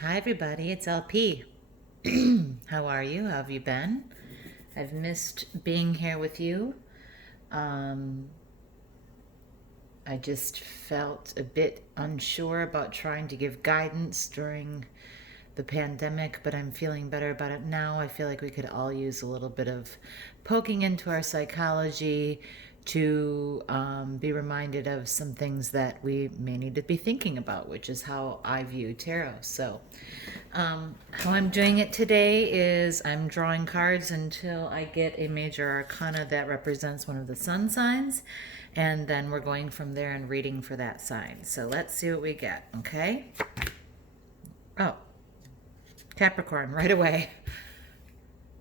Hi, everybody. It's LP. How are you? How have you been? I've missed being here with you. Um, I just felt a bit unsure about trying to give guidance during the pandemic, but I'm feeling better about it now. I feel like we could all use a little bit of poking into our psychology to be reminded of some things that we may need to be thinking about, which is how I view tarot. So, how I'm doing it today is I'm drawing cards until I get a major arcana that represents one of the sun signs, and then we're going from there and reading for that sign. So let's see what we get, okay? Oh, Capricorn, right away.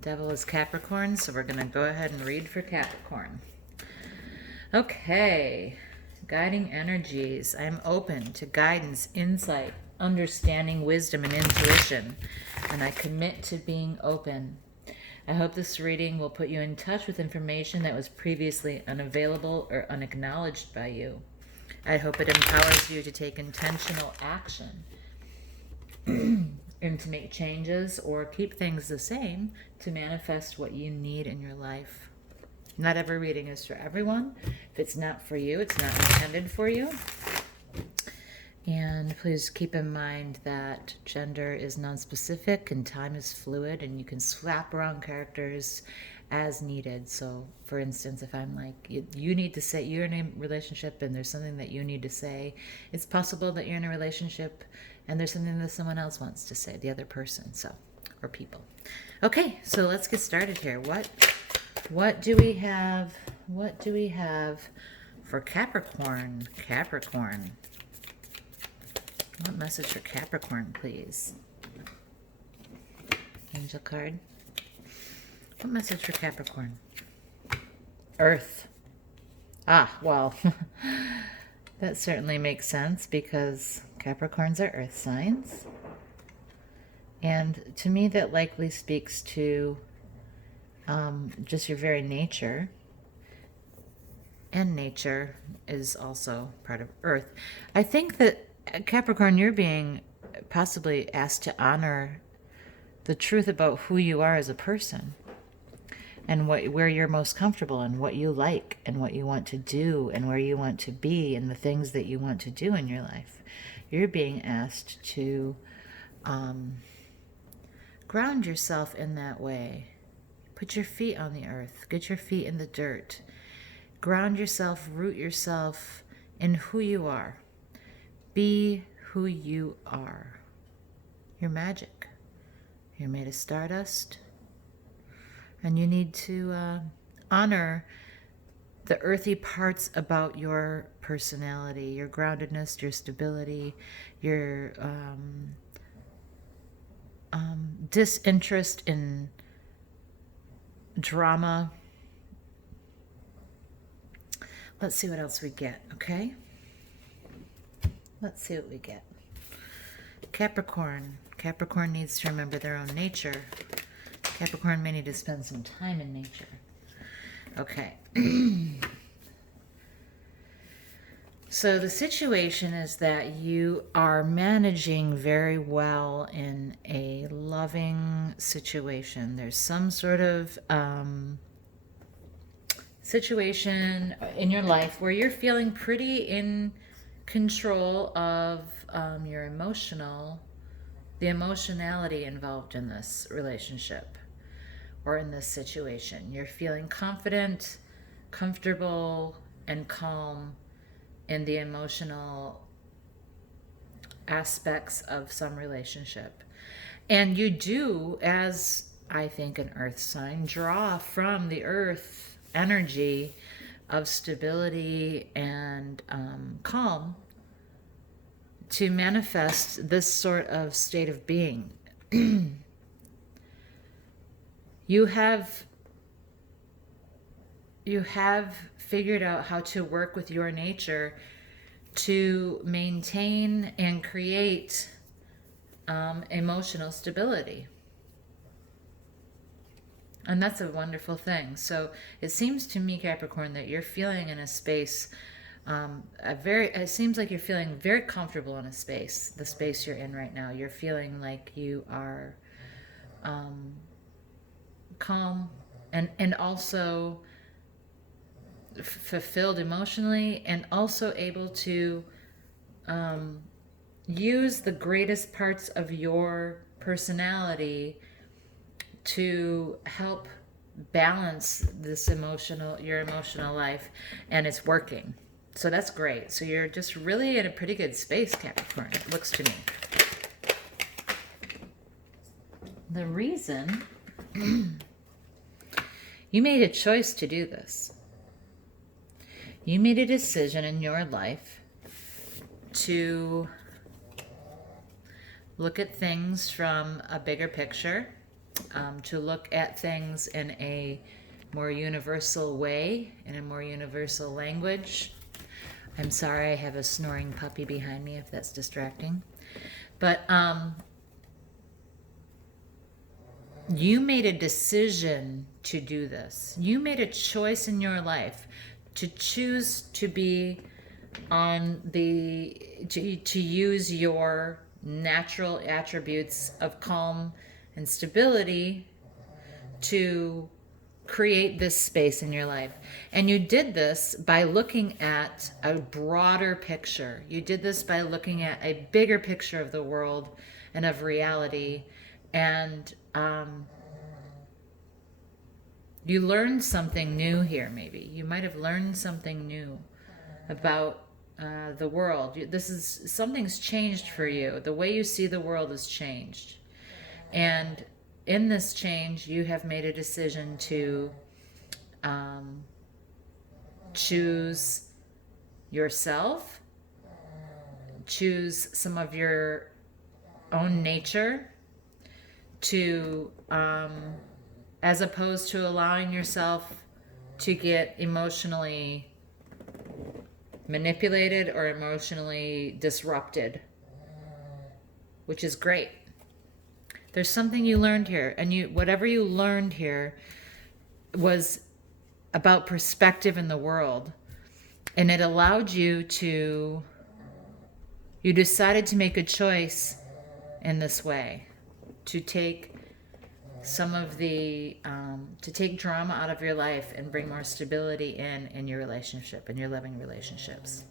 Devil is Capricorn, so we're going to go ahead and read for Capricorn. Okay, guiding energies. I'm open to guidance, insight, understanding, wisdom, and intuition, and I commit to being open. I hope this reading will put you in touch with information that was previously unavailable or unacknowledged by you. I hope it empowers you to take intentional action and to make changes or keep things the same to manifest what you need in your life. Not every reading is for everyone. If it's not for you, it's not intended for you. And please keep in mind that gender is non-specific and time is fluid, and you can swap around characters as needed. So, for instance, if I'm like, you need to say, you're in a relationship and there's something that you need to say, it's possible that you're in a relationship and there's something that someone else wants to say, the other person, so, or people. Okay, so let's get started here. What do we have? What do we have for Capricorn? Capricorn. What message for Capricorn, please? Angel card. What message for Capricorn? Earth. Ah, well, that certainly makes sense because Capricorns are earth signs. And to me, that likely speaks to just your very nature. And nature is also part of earth. I think that Capricorn, you're being possibly asked to honor the truth about who you are as a person and where you're most comfortable and what you like and what you want to do and where you want to be and the things that you want to do in your life. You're being asked to ground yourself in that way. Put your feet on the earth. Get your feet in the dirt. Ground yourself, root yourself in who you are. Be who you are. You're magic. You're made of stardust. And you need to honor the earthy parts about your personality, your groundedness, your stability, your disinterest in drama. Let's see what else we get, okay? Let's see what we get. Capricorn. Capricorn needs to remember their own nature. Capricorn may need to spend some time in nature. Okay. So the situation is that you are managing very well in a loving situation. There's some sort of situation in your life where you're feeling pretty in control of the emotionality involved in this relationship or in this situation. You're feeling confident, comfortable, and calm in the emotional aspects of some relationship. And you do, as I think an earth sign, draw from the earth energy of stability and calm to manifest this sort of state of being. You have figured out how to work with your nature to maintain and create emotional stability. And that's a wonderful thing. So it seems to me, Capricorn, that you're feeling in a space It seems like you're feeling very comfortable in a space, the space you're in right now. You're feeling like you are calm and also fulfilled emotionally, and also able to use the greatest parts of your personality to help balance your emotional life, and it's working. So that's great. So you're just really in a pretty good space, Capricorn, it looks to me. The reason you made a choice to do this. You made a decision in your life to look at things from a bigger picture, to look at things in a more universal way, in a more universal language. I'm sorry, I have a snoring puppy behind me if that's distracting. But you made a decision to do this. You made a choice in your life to choose to be to use your natural attributes of calm and stability to create this space in your life. And you did this by looking at a broader picture. You did this by looking at a bigger picture of the world and of reality. And you learned something new here, maybe. You might have learned something new about the world. Something's changed for you. The way you see the world has changed. And in this change, you have made a decision to choose yourself, choose some of your own nature, to as opposed to allowing yourself to get emotionally manipulated or emotionally disrupted, which is great. There's something you learned here, and whatever you learned here was about perspective in the world, and it allowed you decided to make a choice in this way, to take some of to take drama out of your life and bring more stability in your relationship, in your loving relationships.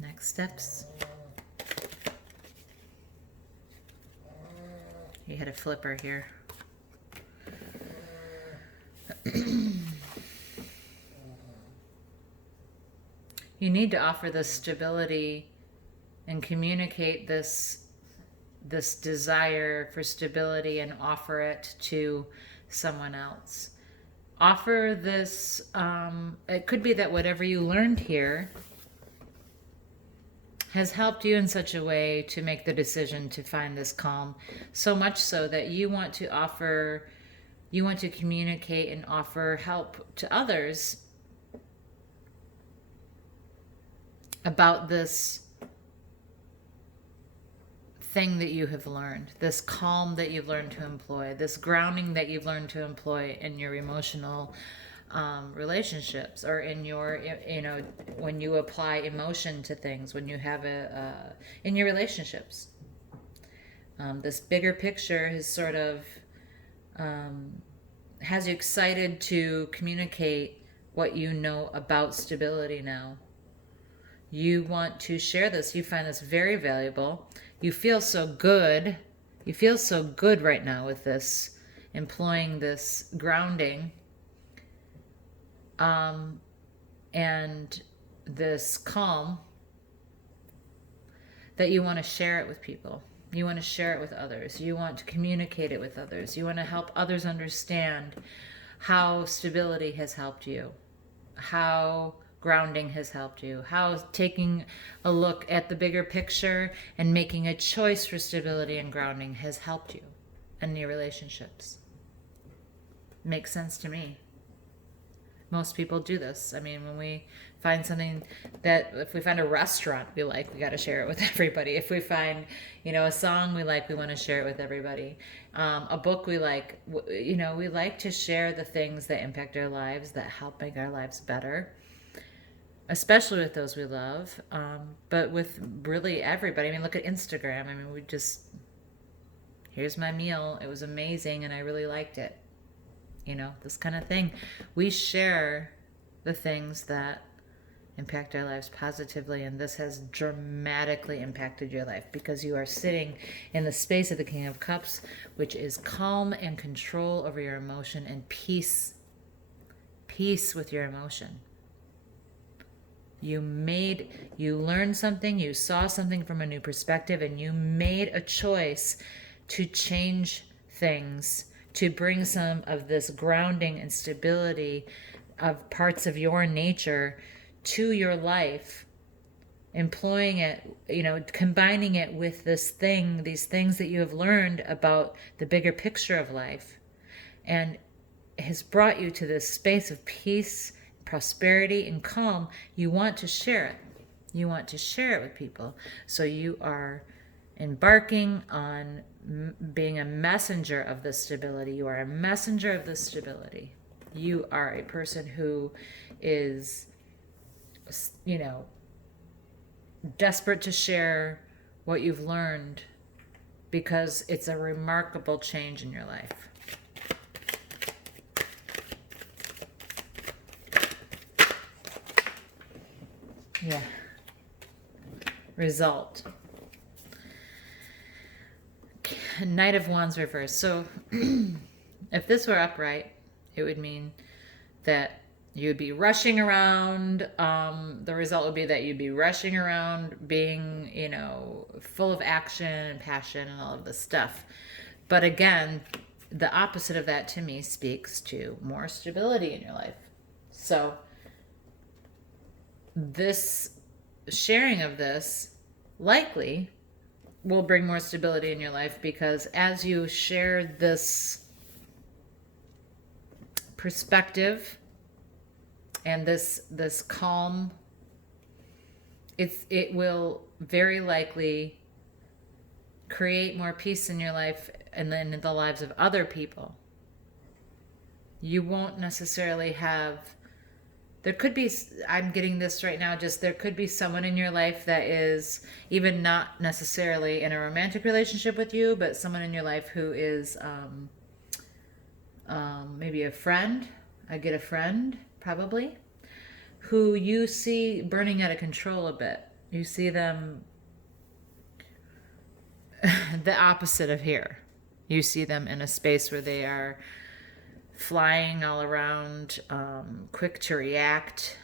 Next steps. You had a flipper here. You need to offer this stability and communicate this desire for stability, and offer it to someone else. Offer this, it could be that whatever you learned here has helped you in such a way to make the decision to find this calm, so much so that you want to communicate and offer help to others about this thing that you have learned, this calm that you've learned to employ, this grounding that you've learned to employ in your emotional relationships, or in your, when you apply emotion to things, when you have in your relationships. This bigger picture is sort of has you excited to communicate what you know about stability now. You want to share this. You find this very valuable. You feel so good. You feel so good right now with this, employing this grounding and this calm, that you want to share it with people. You want to share it with others. You want to communicate it with others. You want to help others understand how stability has helped you, how grounding has helped you, how taking a look at the bigger picture and making a choice for stability and grounding has helped you in your relationships. Makes sense to me. Most people do this. I mean, when we find something that, if we find a restaurant we like, we got to share it with everybody. If we find, a song we like, we want to share it with everybody. A book we like, we like to share the things that impact our lives, that help make our lives better, especially with those we love, but with really everybody. I mean, look at Instagram. I mean, here's my meal. It was amazing and I really liked it. This kind of thing. We share the things that impact our lives positively, and this has dramatically impacted your life because you are sitting in the space of the King of Cups, which is calm and control over your emotion and peace with your emotion. You learned something, you saw something from a new perspective, and you made a choice to change things, to bring some of this grounding and stability of parts of your nature to your life, employing it, combining it with these things that you have learned about the bigger picture of life, and has brought you to this space of peace, prosperity, and calm. You want to share it. You want to share it with people. So you are embarking on being a messenger of this stability. You are a messenger of this stability. You are a person who is, desperate to share what you've learned because it's a remarkable change in your life. Yeah. Result. Knight of Wands reversed. So if this were upright, it would mean that you'd be rushing around. The result would be that you'd be rushing around, being, full of action and passion and all of this stuff. But again, the opposite of that to me speaks to more stability in your life. So this sharing of this likely will bring more stability in your life, because as you share this perspective and this calm, it will very likely create more peace in your life and then in the lives of other people. You won't necessarily have, there could be, I'm getting this right now, just there could be someone in your life that is even not necessarily in a romantic relationship with you, but someone in your life who is maybe a friend. I get a friend, probably, who you see burning out of control a bit. You see them the opposite of here. You see them in a space where they are flying all around, quick to react,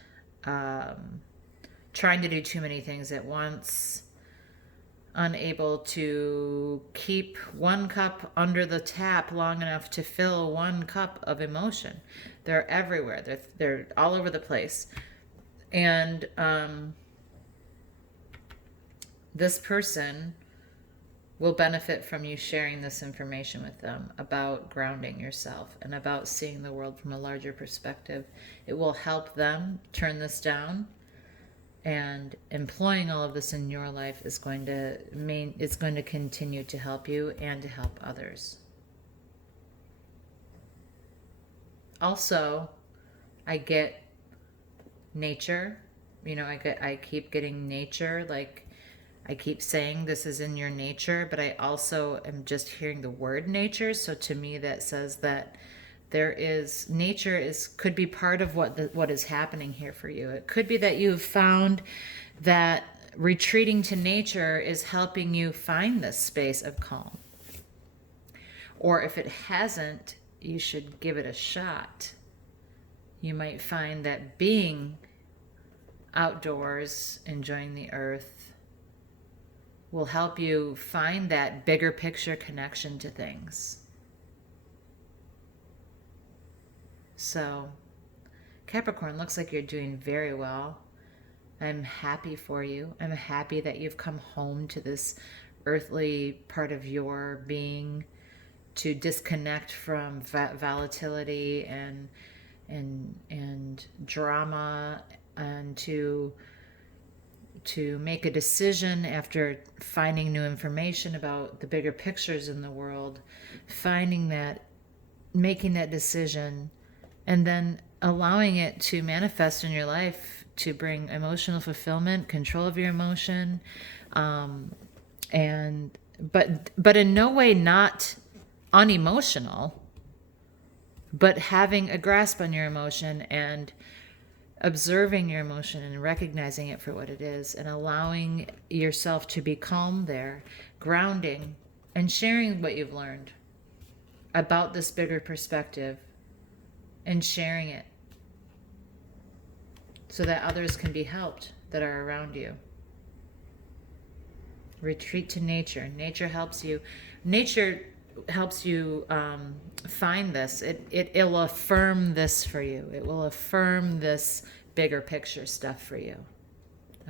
trying to do too many things at once, unable to keep one cup under the tap long enough to fill one cup of emotion. They're everywhere. They're all over the place. And this person will benefit from you sharing this information with them about grounding yourself and about seeing the world from a larger perspective. It will help them turn this down, and employing all of this in your life is going to continue to help you and to help others. Also, I get nature. I keep getting nature, like I keep saying this is in your nature, but I also am just hearing the word nature. So to me, that says that nature could be part of what is happening here for you. It could be that you've found that retreating to nature is helping you find this space of calm. Or if it hasn't, you should give it a shot. You might find that being outdoors, enjoying the earth, will help you find that bigger picture connection to things. So, Capricorn, looks like you're doing very well. I'm happy for you. I'm happy that you've come home to this earthly part of your being, to disconnect from volatility and and drama, and to make a decision after finding new information about the bigger pictures in the world, making that decision, and then allowing it to manifest in your life to bring emotional fulfillment, control of your emotion, and but in no way not unemotional, but having a grasp on your emotion and observing your emotion and recognizing it for what it is, and allowing yourself to be calm there, grounding, and sharing what you've learned about this bigger perspective, and sharing it so that others can be helped that are around you. Retreat to nature. Nature helps you. Nature helps you find this. It'll affirm this for you. It will affirm this bigger picture stuff for you.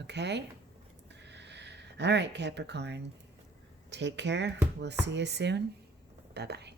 Okay? All right, Capricorn. Take care. We'll see you soon. Bye-bye.